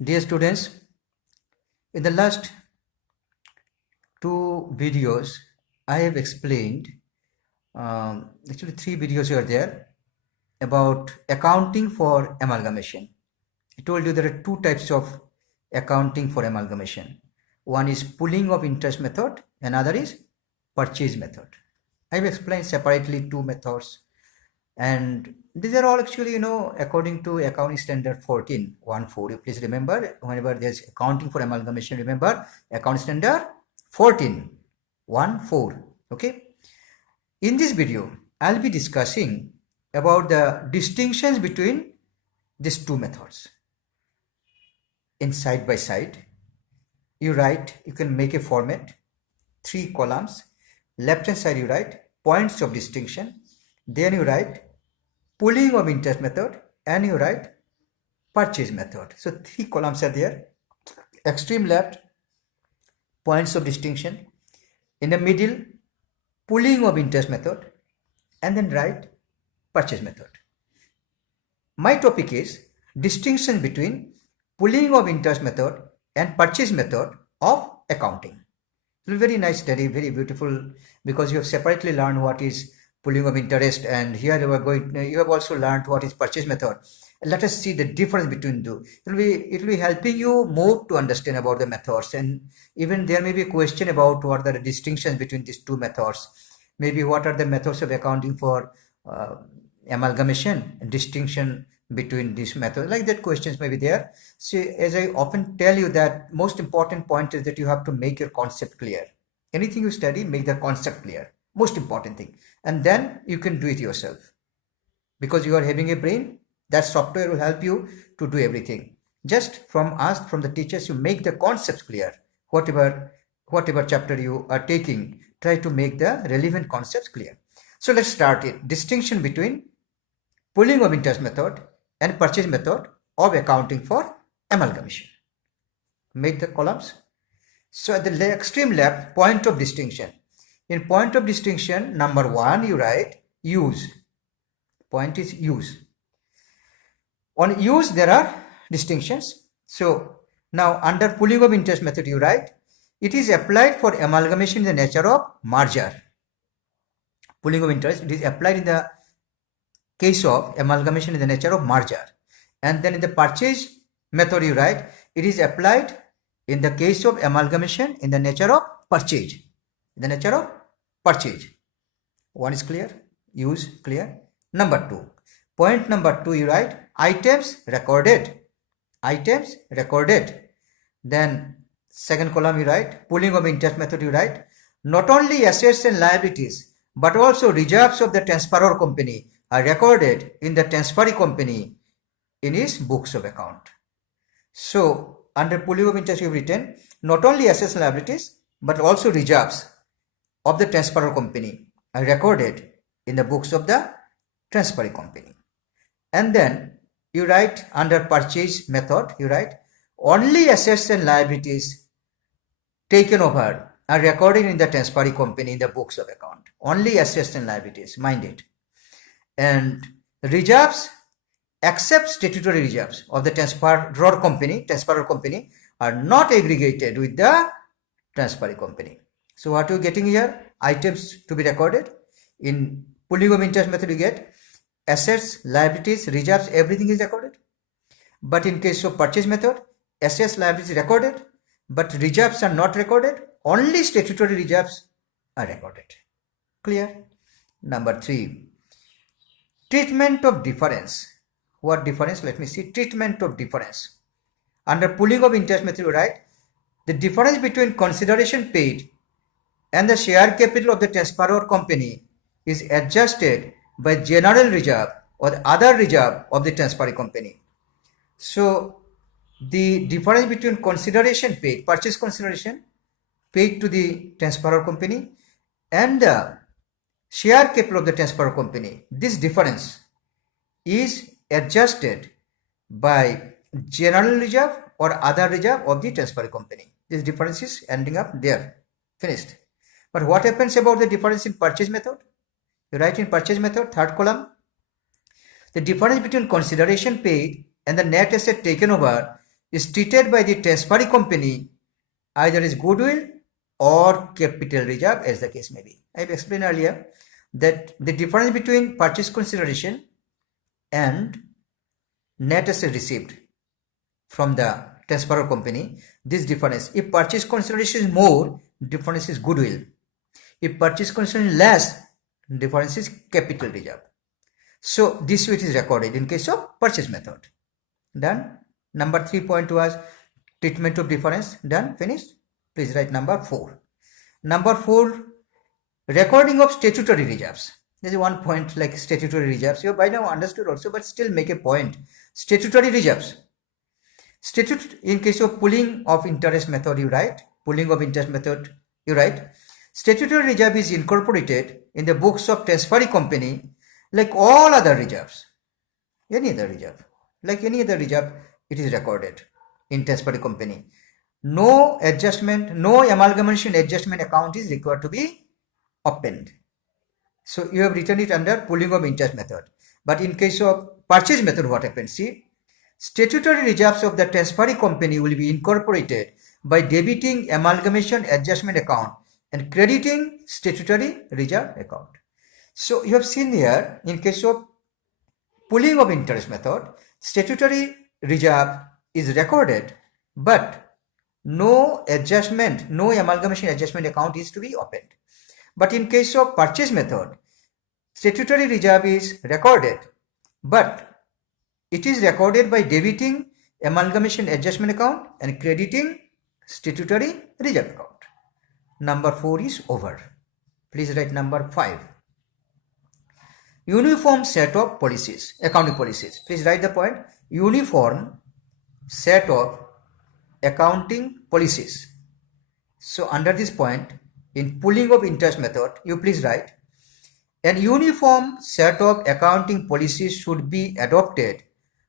Dear students, in the last two videos, I have explained, actually three videos are there, about accounting for amalgamation. I told you there are two types of accounting for amalgamation. One is pooling of interest method, another is purchase method. I have explained separately two methods, and these are all actually, according to accounting standard 14. You please remember, whenever there's accounting for amalgamation, remember accounting standard 14. Okay. In this video, I'll be discussing about the distinctions between these two methods. In side by side, you can make a format, 3 columns. Left hand side you write points of distinction, then you write pooling of interest method, and you write purchase method. So 3 columns are there. Extreme left, points of distinction. In the middle, pooling of interest method, and then write purchase method. My topic is distinction between pooling of interest method and purchase method of accounting. It will be very nice study, very beautiful, because you have separately learned what is pooling of interest, and here you have also learned what is purchase method. Let us see the difference between two. It will be helping you more to understand about the methods, and even there may be a question about what are the distinctions between these two methods. Maybe what are the methods of accounting for amalgamation, distinction between these methods, like that questions may be there. See, as I often tell you, that most important point is that you have to make your concept clear. Anything you study, make the concept clear, most important thing, and then you can do it yourself, because you are having a brain. That software will help you to do everything. Just from us, from the teachers, you make the concepts clear. Whatever chapter you are taking, try to make the relevant concepts clear. So let's start it. Distinction between pooling of interest method and purchase method of accounting for amalgamation. Make the columns. So at the extreme left, point of distinction. In point of distinction, number 1, you write use. Point is use. On use, there are distinctions. So now under pooling of interest method, you write it is applied for amalgamation in the nature of merger. Pooling of interest, it is applied in the case of amalgamation in the nature of merger. And then in the purchase method, you write it is applied in the case of amalgamation in the nature of purchase. In the nature of purchase. One is clear, use clear. Number 2, point number 2, you write items recorded. Items recorded. Then second column you write pooling of interest method, you write not only assets and liabilities but also reserves of the transferor company are recorded in the transferee company in its books of account. So under pooling of interest, you have written not only assets and liabilities but also reserves of the transferor company are recorded in the books of the transferee company. And then you write under purchase method, you write only assets and liabilities taken over are recorded in the transferee company in the books of account. Only assets and liabilities, mind it. And reserves, except statutory reserves of the transferor company are not aggregated with the transferee company. So what you're getting here, items to be recorded. In pooling of interest method, you get assets, liabilities, reserves, everything is recorded. But in case of purchase method, assets, liabilities recorded, but reserves are not recorded. Only statutory reserves are recorded. Clear? Number 3, treatment of difference. What difference? Let me see. Treatment of difference. Under pooling of interest method, you write the difference between consideration paid and the share capital of the transferor company is adjusted by general reserve or the other reserve of the transferee company. So the difference between consideration paid, purchase consideration paid to the transferor company, and the share capital of the transferor company, this difference is adjusted by general reserve or other reserve of the transferee company. This difference is ending up there. Finished. But what happens about the difference in purchase method? You write in purchase method, third column, the difference between consideration paid and the net asset taken over is treated by the transferee company either as goodwill or capital reserve, as the case may be. I have explained earlier that the difference between purchase consideration and net asset received from the transferor company, this difference, if purchase consideration is more, difference is goodwill. If purchase consideration is less, difference is capital reserve. So this way it is recorded in case of purchase method. Done. Number 3 point was treatment of difference. Done. Finished. Please write number 4. Number 4, recording of statutory reserves. There is one point like statutory reserves. You have by now understood also, but still make a point. Statutory reserves. In case of pooling of interest method, you write. Pooling of interest method, you write. Statutory reserve is incorporated in the books of transferee company like all other reserves. Any other reserve. Like any other reserve, it is recorded in transferee company. No adjustment, no amalgamation adjustment account is required to be opened. So you have written it under pooling of interest method. But in case of purchase method, what happens? See, statutory reserves of the transferee company will be incorporated by debiting amalgamation adjustment account and crediting statutory reserve account. So you have seen here, in case of pooling of interest method, statutory reserve is recorded, but no adjustment, no amalgamation adjustment account is to be opened. But in case of purchase method, statutory reserve is recorded, but it is recorded by debiting amalgamation adjustment account and crediting statutory reserve account. Number 4 is over. Please write number 5. Uniform set of policies, accounting policies. Please write the point. Uniform set of accounting policies. So under this point, in pooling of interest method, you please write, an uniform set of accounting policies should be adopted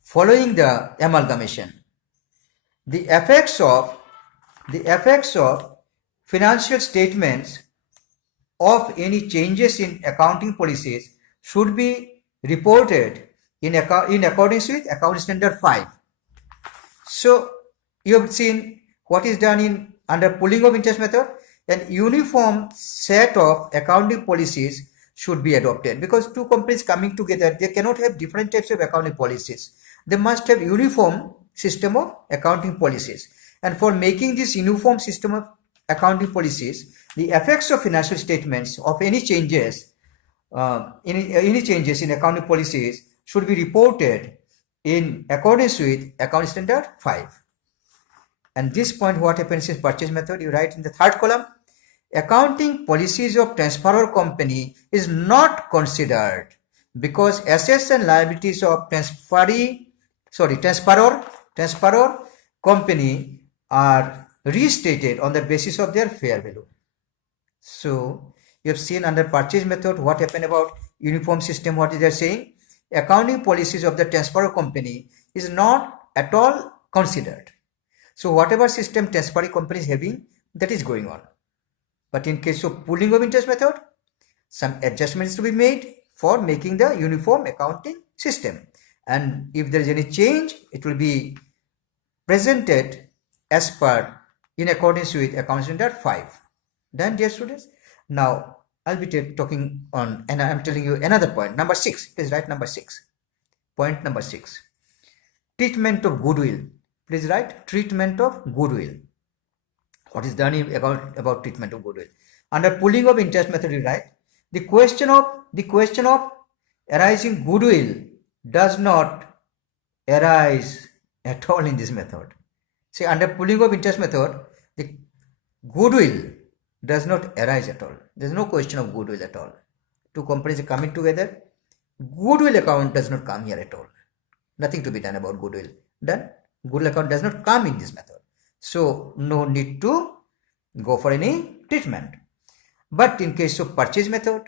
following the amalgamation. The effects of financial statements of any changes in accounting policies should be reported in accordance with Accounting Standard 5. So you have seen what is done in under pooling of interest method. An uniform set of accounting policies should be adopted, because two companies coming together, they cannot have different types of accounting policies. They must have uniform system of accounting policies. And for making this uniform system of accounting policies, the effects of financial statements of any changes in accounting policies should be reported in accordance with Accounting Standard 5. And this point, what happens is purchase method, you write in the third column, accounting policies of transferor company is not considered because assets and liabilities of transferor company are restated on the basis of their fair value. So you have seen under purchase method what happened about uniform system. What is they saying? Accounting policies of the transferor company is not at all considered. So whatever system transferee company is having, that is going on. But in case of pooling of interest method, some adjustments to be made for making the uniform accounting system. And if there is any change, it will be presented as per in accordance with Accounting Standard 5. Done, dear students? Now I'll be talking on, and I'm telling you another point. Number 6. Please write number 6. Point number 6. Treatment of goodwill. Please write treatment of goodwill. What is done about treatment of goodwill? Under pooling of interest method, you write the question of arising goodwill does not arise at all in this method. See, under pooling of interest method, the goodwill does not arise at all. There is no question of goodwill at all. Two companies are coming together. Goodwill account does not come here at all. Nothing to be done about goodwill. Done. Goodwill account does not come in this method. So no need to go for any treatment. But in case of purchase method,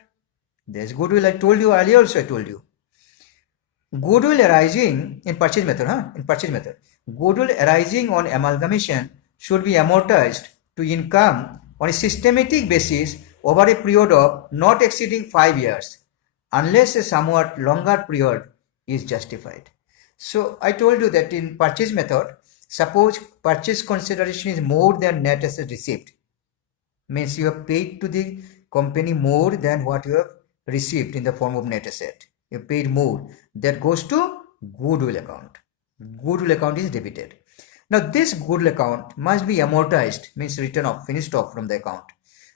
there is goodwill. I told you earlier also, I told you. Goodwill arising in purchase method, goodwill arising on amalgamation should be amortized to income on a systematic basis over a period of not exceeding 5 years, unless a somewhat longer period is justified. So I told you that in purchase method, Suppose purchase consideration is more than net asset received, means you have paid to the company more than what you have received in the form of net asset. You paid more. That goes to goodwill account. Goodwill account is debited. Now this goodwill account must be amortized, means written off, finished off from the account.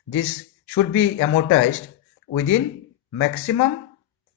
This should be amortized within maximum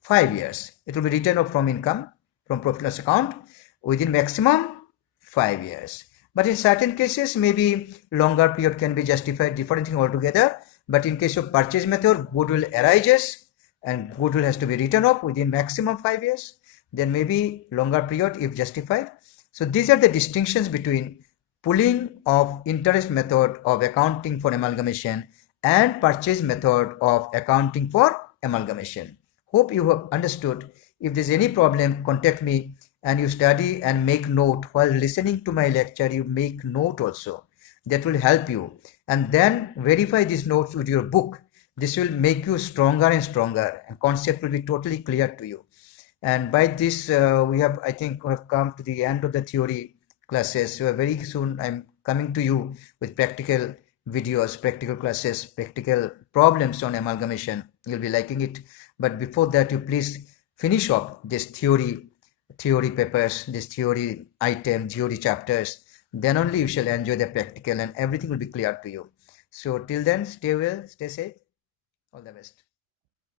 5 years. It will be written off from income, from profit loss account within maximum 5 years. But in certain cases, maybe longer period can be justified, different thing altogether. But in case of purchase method, goodwill arises and goodwill has to be written off within maximum 5 years. Then maybe longer period if justified. So these are the distinctions between pooling of interest method of accounting for amalgamation and purchase method of accounting for amalgamation. Hope you have understood. If there's any problem, contact me, and you study and make note while listening to my lecture. You make note also. That will help you, and then verify these notes with your book. This will make you stronger and stronger, and concept will be totally clear to you. And by this I think we have come to the end of the theory classes. So very soon I'm coming to you with practical videos, practical classes, practical problems on amalgamation. You'll be liking it. But before that, you please finish up this theory papers, this theory item, theory chapters. Then only you shall enjoy the practical and everything will be clear to you. So till then, stay well, stay safe. All the best.